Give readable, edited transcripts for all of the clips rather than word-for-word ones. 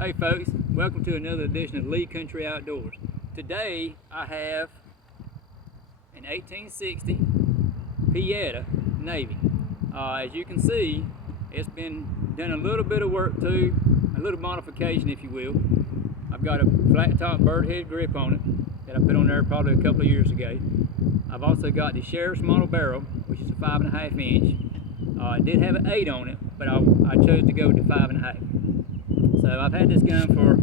Hey folks, welcome to another edition of Lee Country Outdoors. Today I have an 1860 Pieta Navy. As you can see, it's been done a little bit of work to, a little modification if you will. I've got a flat top bird head grip on it that I put on there probably a couple of years ago. I've also got the Sheriff's model barrel, which is a 5.5 inch. It did have an 8 on it, but I chose to go with the 5.5. So I've had this gun for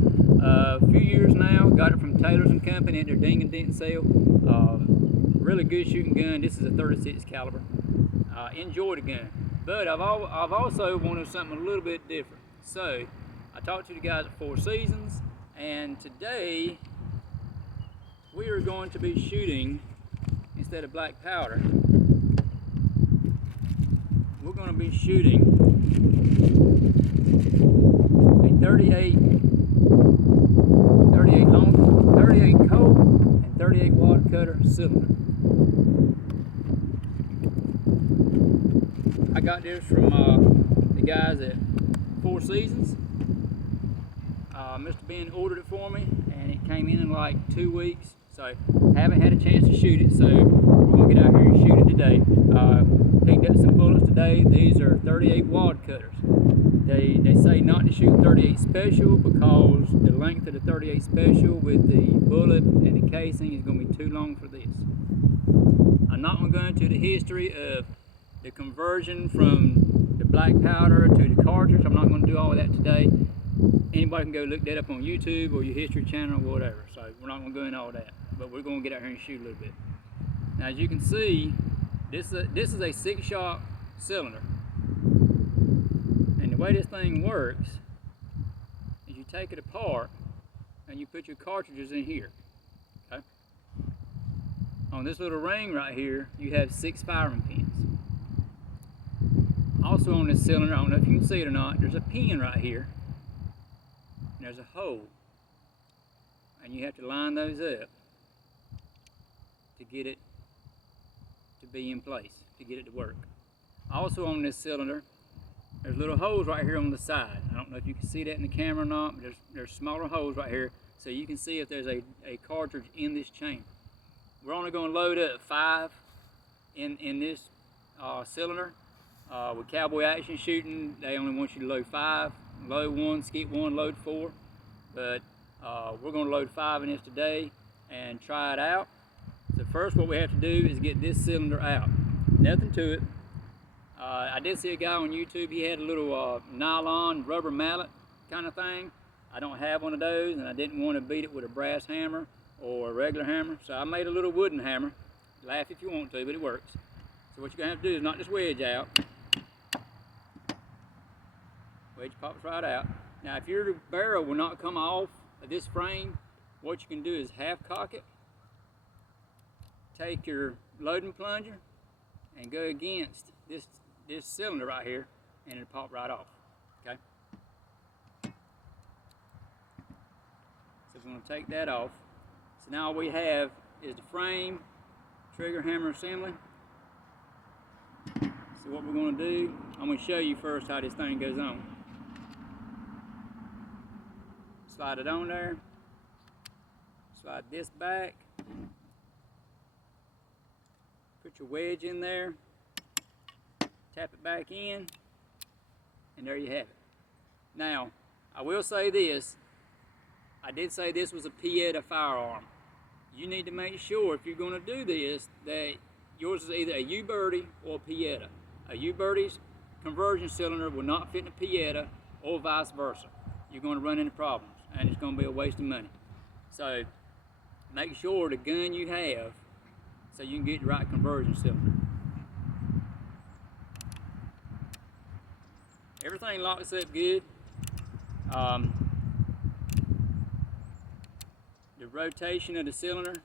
a few years now. Got it from Taylor's and Company at their ding and dent sale. Really good shooting gun. This is a 36 caliber. Enjoy the gun, but I've also wanted something a little bit different. So I talked to the guys at Four Seasons, and today we are going to be shooting, instead of black powder, we're going to be shooting a 38 cold and 38 wad cutter cylinder. I got this from the guys at Four Seasons. Mr. Ben ordered it for me, and it came in like 2 weeks. So haven't had a chance to shoot it. So we're gonna get out here and shoot it today. Picked up some bullets today. These are 38 wad cutters. They say not to shoot 38 special because the length of the 38 special with the bullet and the casing is going to be too long for this. I'm not going to go into the history of the conversion from the black powder to the cartridge. I'm not going to do all of that today. Anybody can go look that up on YouTube or your history channel or whatever. So we're not going to go into all that, but we're going to get out here and shoot a little bit. Now, as you can see, this is a 6-shot cylinder. The way this thing works is you take it apart and you put your cartridges in here. Okay? On this little ring right here, you have 6 firing pins. Also on this cylinder, I don't know if you can see it or not, there's a pin right here and there's a hole, and you have to line those up to get it to be in place, to get it to work. Also on this cylinder, there's little holes right here on the side. I don't know if you can see that in the camera or not, but there's smaller holes right here, so you can see if there's a cartridge in this chamber. We're only going to load up 5 in this cylinder. With cowboy action shooting, they only want you to load 5. Load 1, skip 1, load 4. But we're going to load 5 in this today and try it out. So first what we have to do is get this cylinder out. Nothing to it. I did see a guy on YouTube, he had a little nylon rubber mallet kind of thing. I don't have one of those, and I didn't want to beat it with a brass hammer or a regular hammer, so I made a little wooden hammer. Laugh if you want to, but it works. So what you're going to have to do is knock this wedge out. Wedge pops right out. Now if your barrel will not come off of this frame, what you can do is half cock it, take your loading plunger, and go against this cylinder right here, and it'll pop right off. Okay? So we're going to take that off. So now all we have is the frame, trigger hammer assembly. So what we're going to do, I'm going to show you first how this thing goes on. Slide it on there. Slide this back. Put your wedge in there. Tap it back in, and there you have it. Now, I will say this. I did say this was a Pieta firearm. You need to make sure, if you're going to do this, that yours is either a U-Birdie or a Pieta. A U-Birdie's conversion cylinder will not fit in a Pieta, or vice versa. You're going to run into problems, and it's going to be a waste of money. So, make sure the gun you have, so you can get the right conversion cylinder. Everything locks up good. The rotation of the cylinder,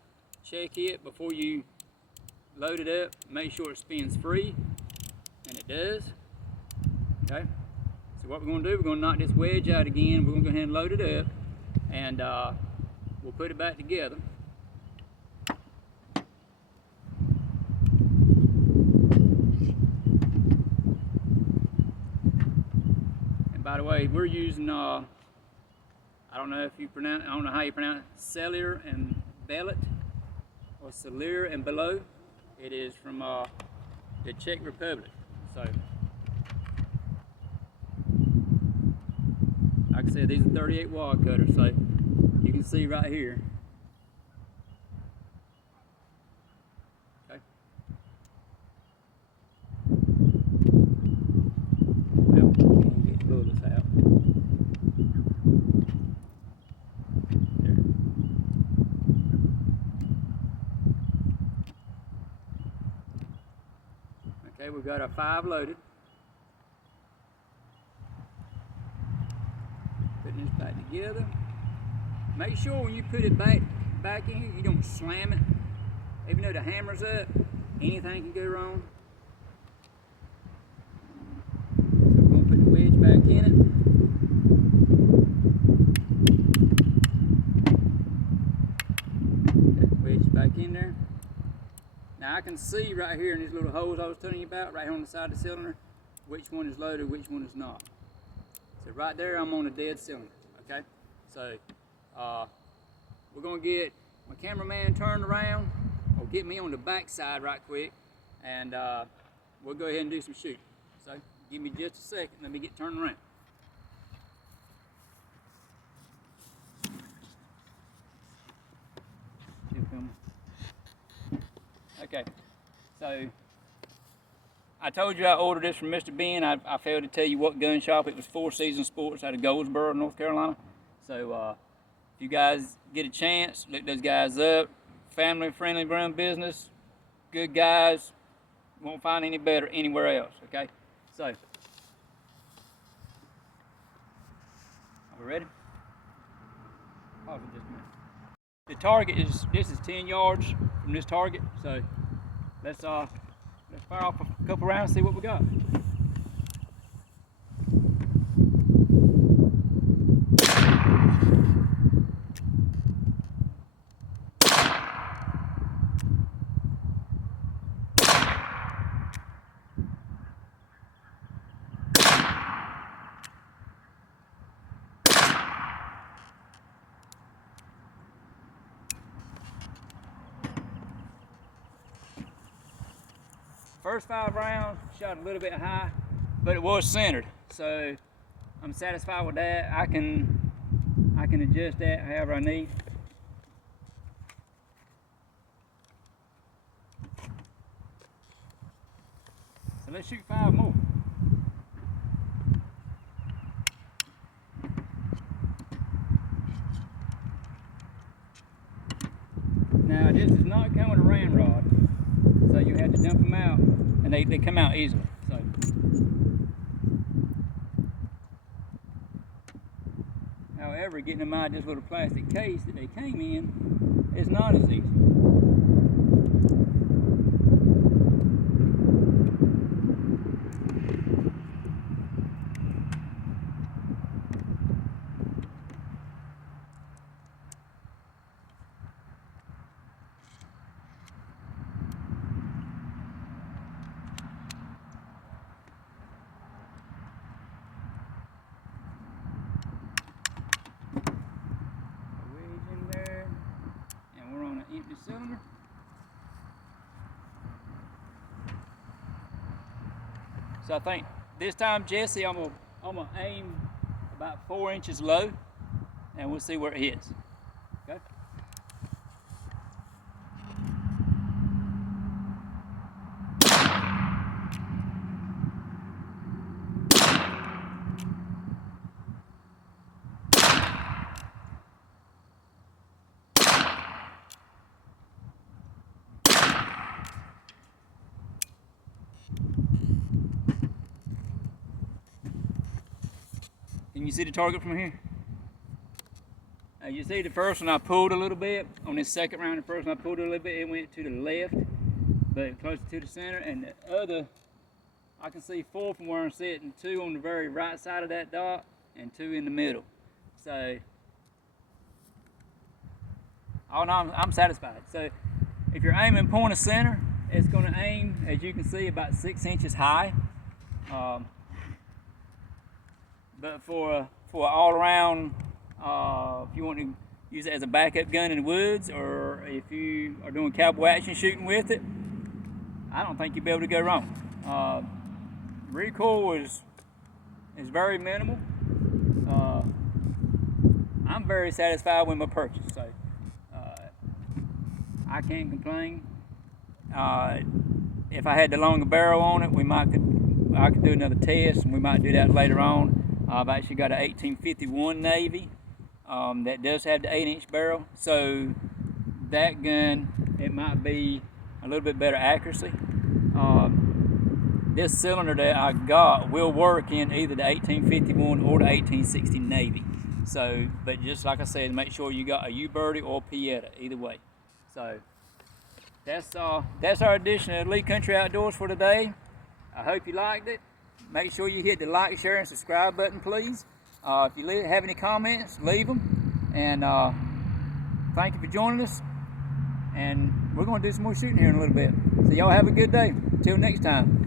check it before you load it up. Make sure it spins free, and it does. Okay. So what we're going to do, we're going to knock this wedge out again. We're going to go ahead and load it up, and we'll put it back together. And by the way, we're using I don't know how you pronounce it, Cellular and Bellet, or Cellular and Below. It is from the Czech Republic. So, like I said, these are 38 wad cutters, so you can see right here. Okay. Well, can't get the bullets out. There. Okay, we've got our 5 loaded. Putting this back together. Make sure when you put it back in here, you don't slam it. Even though the hammer's up, anything can go wrong. So we're going to put the wedge back in it. Okay, wedge back in there. Now I can see right here in these little holes I was telling you about, right here on the side of the cylinder, which one is loaded, which one is not. So right there, I'm on a dead cylinder, okay? So we're gonna get my cameraman turned around, or get me on the back side right quick, and we'll go ahead and do some shooting. So give me just a second, let me get turned around. Okay, so I told you I ordered this from Mr. Ben. I failed to tell you what gun shop. It was Four Seasons Sports out of Goldsboro, North Carolina. So if you guys get a chance, look those guys up. Family-friendly run business, good guys. Won't find any better anywhere else, okay? So, are we ready? Pause it just a minute. The target this is 10 yards from this target, so let's fire off a couple rounds, see what we got. First 5 rounds shot a little bit high, but it was centered, so I'm satisfied with that. I can adjust that however I need. So let's shoot 5 more. Now this does not come with a ramrod, so you have to dump them out, and they come out easily. So however, getting them out of this little plastic case that they came in is not as easy. Empty cylinder. So I think this time, Jesse, I'm gonna aim about 4 inches low, and we'll see where it hits. Okay. Can you see the target from here? You see the first one I pulled a little bit. On this second round, the first one I pulled a little bit, it went to the left, but closer to the center. And the other, I can see 4 from where I'm sitting, 2 on the very right side of that dot, and 2 in the middle. So, all in all, I'm satisfied. So, if you're aiming point of center, it's going to aim, as you can see, about 6 inches high. But for an all-around If you want to use it as a backup gun in the woods, or if you are doing cowboy action shooting with it, I don't think you'll be able to go wrong. Recoil is very minimal. I'm very satisfied with my purchase, so I can't complain. If I had the longer barrel on it, I could do another test, and we might do that later on. I've actually got an 1851 Navy that does have the 8-inch barrel, so that gun, it might be a little bit better accuracy. This cylinder that I got will work in either the 1851 or the 1860 Navy. So, but just like I said, make sure you got a U-Birdie or Pieta, either way. So that's our edition of Lee Country Outdoors for today. I hope you liked it. Make sure you hit the like, share, and subscribe button, please. If you have any comments, leave them. And thank you for joining us. And we're going to do some more shooting here in a little bit. So y'all have a good day. Until next time.